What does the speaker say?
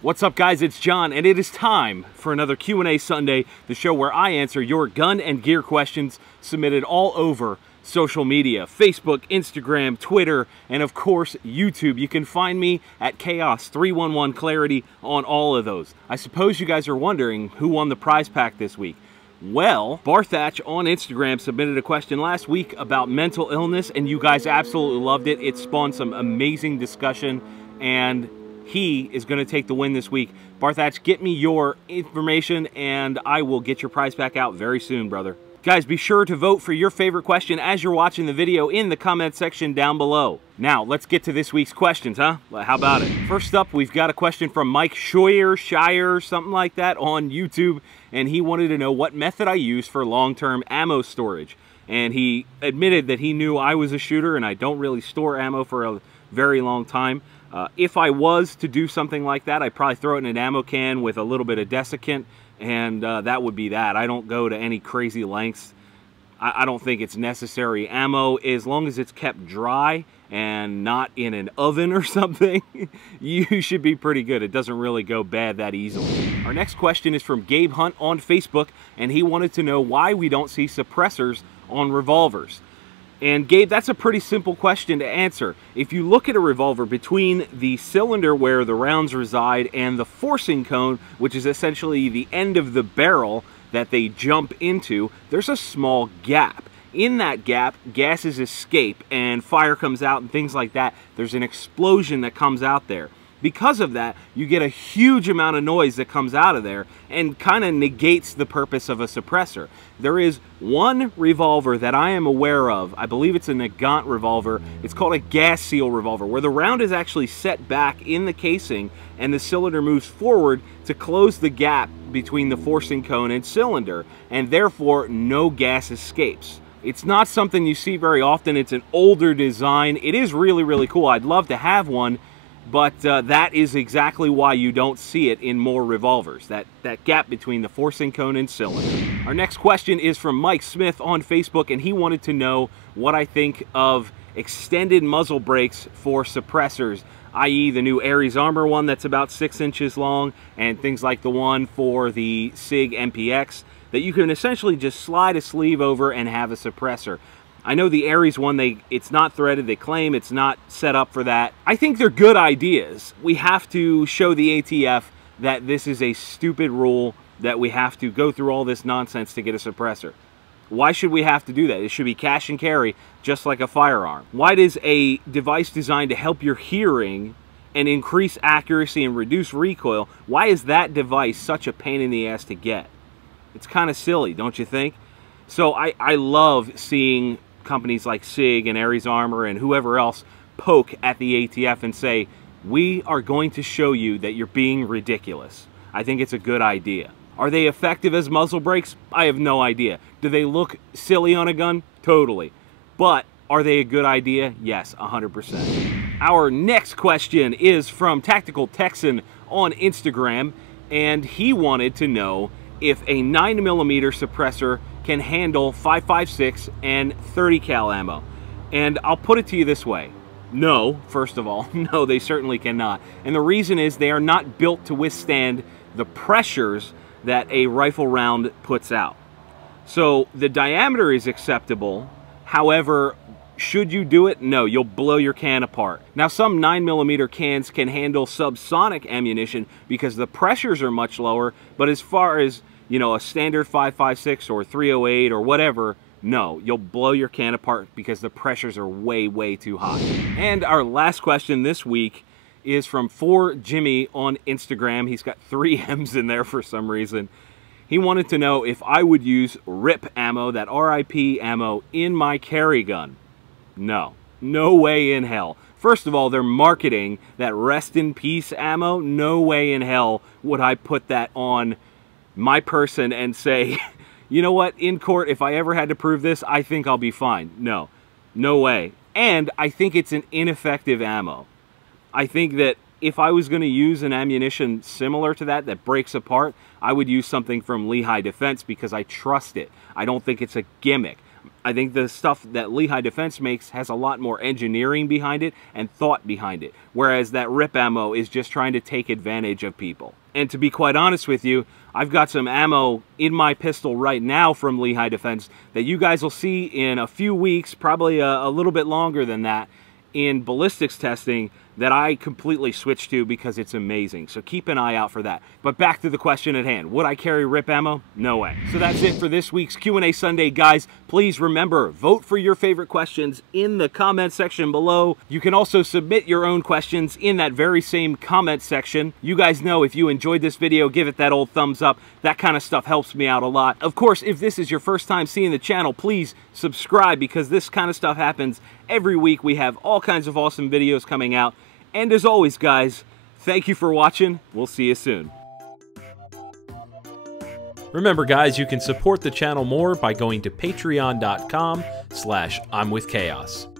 What's up, guys? It's John, and it is time for another Q&A Sunday, the show where I answer your gun and gear questions submitted all over social media: Facebook, Instagram, Twitter, and of course YouTube. You can find me at Chaos311 Clarity on all of those. I suppose you guys are wondering who won the prize pack this week. Well, Barthach on Instagram submitted a question last week about mental illness, and you guys absolutely loved it. It spawned some amazing discussion, and he is going to take the win this week. Barthach, get me your information, and I will get your prize pack out very soon, brother. Guys, be sure to vote for your favorite question as you're watching the video in the comment section down below. Now, let's get to this week's questions, huh? How about it? First up, we've got a question from Mike Scheuer, something like that, on YouTube, and he wanted to know what method I use for long-term ammo storage. And he admitted that he knew I was a shooter and I don't really store ammo for a very long time. If I was to do something like that, I'd probably throw it in an ammo can with a little bit of desiccant, and that would be that. I don't go to any crazy lengths. I don't think it's necessary. Ammo, as long as it's kept dry and not in an oven or something, you should be pretty good. It doesn't really go bad that easily. Our next question is from Gabe Hunt on Facebook, and he wanted to know why we don't see suppressors on revolvers. And Gabe, that's a pretty simple question to answer. If you look at a revolver, between the cylinder where the rounds reside and the forcing cone, which is essentially the end of the barrel that they jump into, there's a small gap. In that gap, gases escape and fire comes out and things like that. There's an explosion that comes out there. Because of that, you get a huge amount of noise that comes out of there and kind of negates the purpose of a suppressor. There is one revolver that I am aware of. I believe it's a Nagant revolver. It's called a gas seal revolver, where the round is actually set back in the casing and the cylinder moves forward to close the gap between the forcing cone and cylinder, and therefore no gas escapes. It's not something you see very often. It's an older design. It is really, really cool. I'd love to have one. But that is exactly why you don't see it in more revolvers, that gap between the forcing cone and cylinder. Our next question is from Mike Smith on Facebook, and he wanted to know what I think of extended muzzle brakes for suppressors, i.e. the new Ares Armor one that's about 6 inches long, and things like the one for the SIG MPX, that you can essentially just slide a sleeve over and have a suppressor. I know the Ares one, it's not threaded. They claim it's not set up for that. I think they're good ideas. We have to show the ATF that this is a stupid rule, that we have to go through all this nonsense to get a suppressor. Why should we have to do that? It should be cash and carry, just like a firearm. Why does a device designed to help your hearing and increase accuracy and reduce recoil, why is that device such a pain in the ass to get? It's kind of silly, don't you think? So I love seeing companies like SIG and Ares Armor and whoever else poke at the ATF and say, we are going to show you that you're being ridiculous. I think it's a good idea. Are they effective as muzzle brakes? I have no idea. Do they look silly on a gun? Totally. But are they a good idea? Yes, 100%. Our next question is from Tactical Texan on Instagram, and he wanted to know if a 9mm suppressor can handle 5.56 and 30 cal ammo. And I'll put it to you this way. No, first of all, no, they certainly cannot. And the reason is they are not built to withstand the pressures that a rifle round puts out. So the diameter is acceptable. However, should you do it? No, you'll blow your can apart. Now, some 9mm cans can handle subsonic ammunition because the pressures are much lower, but as far as, you know, a standard 5.56 or 308 or whatever, no, you'll blow your can apart because the pressures are way, way too high. And our last question this week is from 4Jimmy on Instagram. He's got 3 M's in there for some reason. He wanted to know if I would use R.I.P ammo, that R.I.P ammo, in my carry gun. No, no way in hell. First of all, they're marketing that rest in peace ammo. No way in hell would I put that on my person and say, you know what, in court, if I ever had to prove this, I think I'll be fine. No, no way. And I think it's an ineffective ammo. I think that if I was going to use an ammunition similar to that, that breaks apart, I would use something from Lehigh Defense because I trust it. I don't think it's a gimmick. I think the stuff that Lehigh Defense makes has a lot more engineering behind it and thought behind it, whereas that RIP ammo is just trying to take advantage of people. And to be quite honest with you, I've got some ammo in my pistol right now from Lehigh Defense that you guys will see in a few weeks, probably a little bit longer than that, in ballistics testing, that I completely switched to because it's amazing. So keep an eye out for that. But back to the question at hand. Would I carry RIP ammo? No way. So that's it for this week's Q&A Sunday, guys. Please remember, vote for your favorite questions in the comment section below. You can also submit your own questions in that very same comment section. You guys know if you enjoyed this video, give it that old thumbs up. That kind of stuff helps me out a lot. Of course, if this is your first time seeing the channel, please subscribe because this kind of stuff happens every week. We have all kinds of awesome videos coming out. And as always, guys, thank you for watching. We'll see you soon. Remember, guys, you can support the channel more by going to patreon.com/I'mWithChaos.